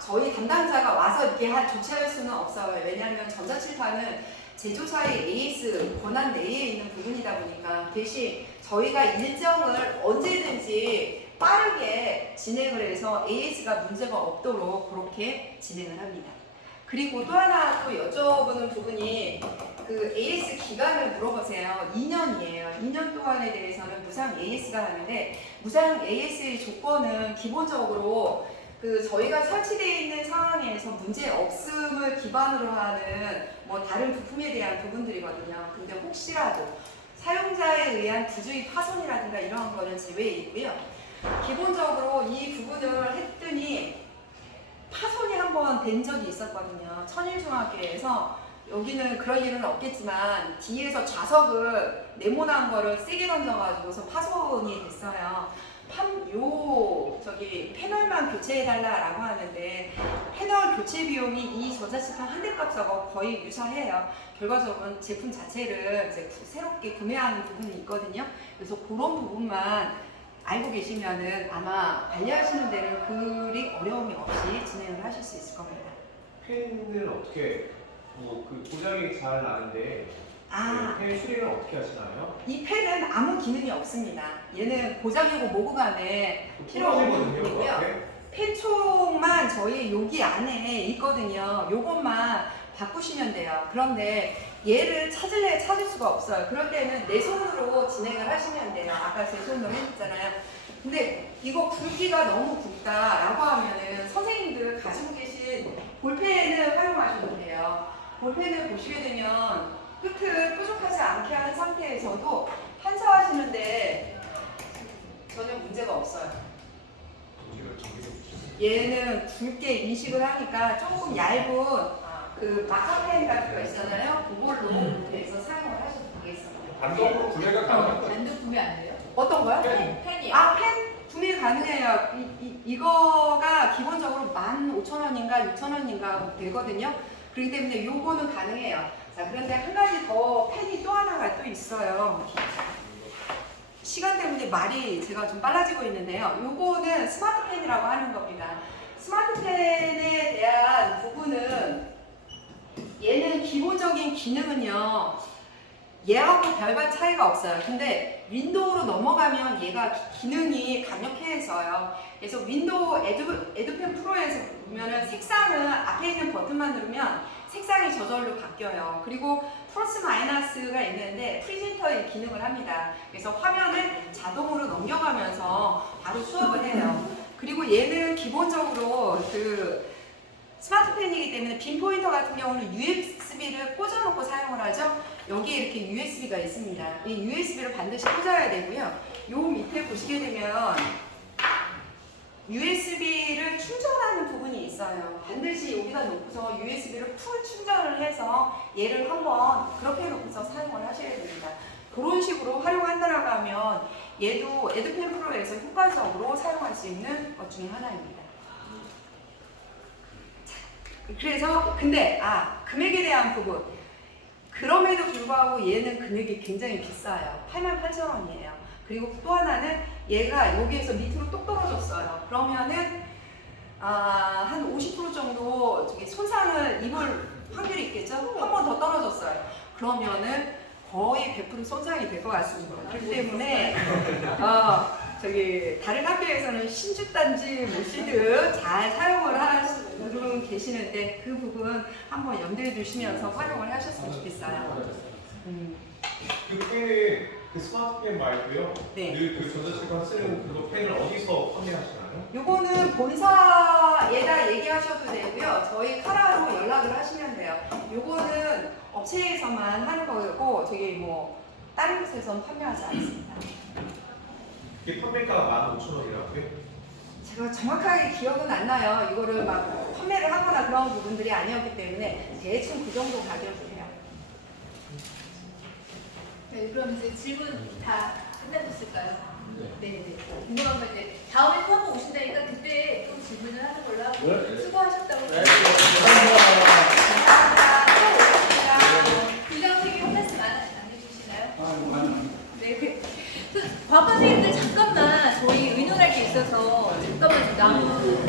저희 담당자가 와서 이렇게 조치할 수는 없어요. 왜냐하면 전자칠판은 제조사의 AS 권한 내에 있는 부분이다 보니까 대신 저희가 일정을 언제든지 빠르게 진행을 해서 AS가 문제가 없도록 그렇게 진행을 합니다. 그리고 또 하나 또 여쭤보는 부분이 그 AS 기간을 물어보세요. 2년이에요. 2년 동안에 대해서는 무상 AS가 하는데 무상 AS의 조건은 기본적으로 저희가 설치되어 있는 상황에서 문제 없음을 기반으로 하는 뭐 다른 부품에 대한 부분들이거든요. 근데 혹시라도 사용자에 의한 부주의 파손이라든가 이런 거는 제외에 있고요. 기본적으로 이 부분을 했더니 파손이 한번 된 적이 있었거든요. 천일중학교에서 여기는 그럴 일은 없겠지만 뒤에서 좌석을 네모난 거를 세게 던져가지고서 파손이 됐어요. 패널만 교체해달라라고 하는데 패널 교체 비용이 이 전자칠판 한 대 값하고 거의 유사해요. 결과적으로는 제품 자체를 이제 새롭게 구매하는 부분이 있거든요. 그래서 그런 부분만 알고 계시면은 아마 관리하시는 데는 그리 어려움이 없이 진행을 하실 수 있을 겁니다. 펜을 어떻게 그 고장이 잘 나는데 펜 수리는 어떻게 하시나요? 이 펜은 아무 기능이 없습니다. 얘는 고장이고 뭐고 간에 필요 없는 부분이고요. 펜총만 저희 여기 안에 있거든요. 요것만 바꾸시면 돼요. 그런데 얘를 찾을 수가 없어요. 그럴 때는 내 손으로 진행을 하시면 돼요. 아까 제 손으로 해줬잖아요. 근데 이거 굵기가 너무 굵다라고 하면은 선생님들 가지고 계신 볼펜을 활용하셔도 돼요. 볼펜을 보시게 되면 끝을 뾰족하지 않게 한 상태에서도 판서하시는데 전혀 문제가 없어요. 얘는 굵게 인식을 하니까 조금 얇은 그 마카펜 같은 거 있잖아요. 그걸로 해서 사용을 하셔도 되겠습니다. 단독으로 구매가 가능한 거죠? 단독 구매 안 돼요? 어떤 거요? 펜이요. 아, 펜 구매 가능해요. 이거가 기본적으로 15,000원인가 6,000원인가 되거든요. 그렇기 때문에 요거는 가능해요. 자, 그런데 한 가지 더 펜이 또 하나가 또 있어요. 시간 때문에 말이 제가 좀 빨라지고 있는데요. 요거는 스마트 펜이라고 하는 겁니다. 스마트 펜에 대한 부분은 얘는 기본적인 기능은요. 얘하고 별반 차이가 없어요. 근데 윈도우로 넘어가면 얘가 기능이 강력해서요. 그래서 윈도우 에듀펜 프로에서 보면은 색상은 앞에 있는 버튼만 누르면 색상이 저절로 바뀌어요. 그리고 플러스 마이너스가 있는데 프리젠터의 기능을 합니다. 그래서 화면을 자동으로 넘겨가면서 바로 수업을 해요. 그리고 얘는 기본적으로 그 스마트펜이기 때문에 빈 포인터 같은 경우는 USB를 꽂아놓고 사용을 하죠. 여기에 이렇게 USB가 있습니다. 이 USB를 반드시 꽂아야 되고요. 요 밑에 보시게 되면 USB를 충전하는 부분이 있어요. 반드시 여기다 놓고서 USB를 풀 충전을 해서 얘를 한번 그렇게 놓고서 사용을 하셔야 됩니다. 그런 식으로 활용한다라고 하면 얘도 에듀펜 프로에서 효과적으로 사용할 수 있는 것 중에 하나입니다. 그래서 근데 금액에 대한 부분 그럼에도 불구하고 얘는 금액이 굉장히 비싸요. 88,000원이에요. 그리고 또 하나는 얘가 여기에서 밑으로 똑 떨어졌어요. 그러면은 한 50% 정도 저기 손상을 입을 확률이 있겠죠? 한 번 더 떨어졌어요. 그러면은 거의 100% 손상이 될 것 같습니다. 그렇기 때문에 저기 다른 학교에서는 신주단지 못 쓰듯 잘 사용을 하시는 계시는데 그 부분 한번 염두에 두시면서 활용을 하셨으면 좋겠어요. 그 펜은 그 스마트펜 말고요. 네. 그 전자책방 쓰는 그거 펜을 어디서 판매하시나요? 요거는 본사에다 얘기하셔도 되고요. 저희 카라로 연락을 하시면 돼요. 요거는 업체에서만 하는 거고 저기 뭐 다른 곳에서는 판매하지 않습니다. 이게 판매가가 15,000원이라고요? 제가 정확하게 기억은 안 나요. 이거를 막 판매를 하거나 그런 부분들이 아니었기 때문에 대충 그 정도 가격이에요. 네, 그럼 이제 질문 다 끝내셨을까요? 네. 궁금한 거 이제 다음에 또 한번 오신다니까 그때 또 질문을 하는 걸로 하고 네. 수고하셨다고. 네. 감사합니다. 또 오겠습니다. 부장님이 한 말씀 안 해주시나요? 많이 네. 그 과학과 선생님들 잠깐만 저희 의논할 게 있어서 잠깐만 좀 나무